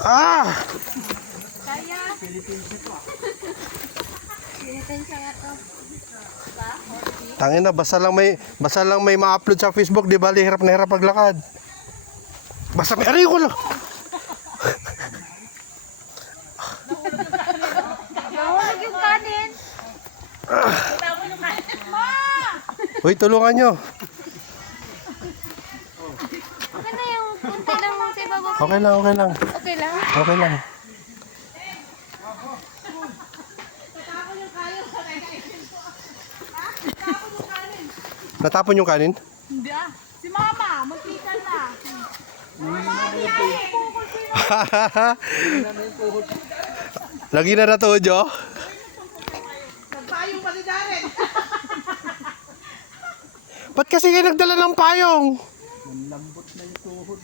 Ah! Kaya. Pinitensya nga to. Tangin na, basta lang may ma-upload sa Facebook, di ba? Hirap na hirap paglakad. Basta may, aray ko lang. Nahulog yung kanin. Uy, tulungan nyo. Okay na yung kunti lang sa ibabaw. Okay lang, okay lang. Okay lang. Okay lang. Natapon yung kanin? Hindi ah. Si Mama, magpikan na. Lagi na natuod, Jo? Nagpayong pa si Darren. Ba't kasi kayo nagdala ng payong? Lambot na yung tuhod.